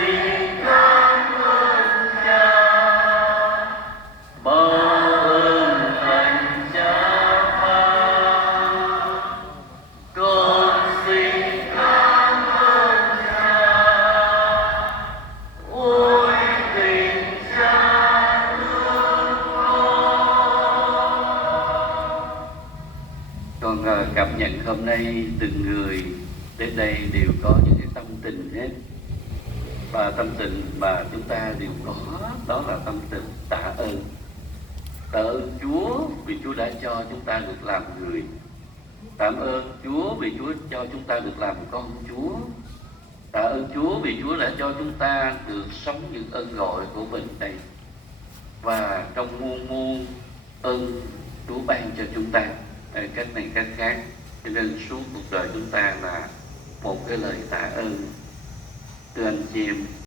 xin cảm ơn Cha, bao ơn thành Cha tha. Con xin cảm ơn Cha, ôi tình Cha thương con. Con cảm nhận hôm nay từng người đến đây đều có những cái tâm tình hết, và tâm tình mà chúng ta đều có đó là tâm tình tạ ơn. Tạ ơn Chúa vì Chúa đã cho chúng ta được làm người. Tạ ơn Chúa vì Chúa cho chúng ta được làm con Chúa. Tạ ơn Chúa vì Chúa đã cho chúng ta được sống những ơn gọi của mình đây. Và trong muôn muôn ơn Chúa ban cho chúng ta cách này cách khác, cho nên suốt cuộc đời chúng ta là một cái lời tạ ơn. Thưa anh chị em,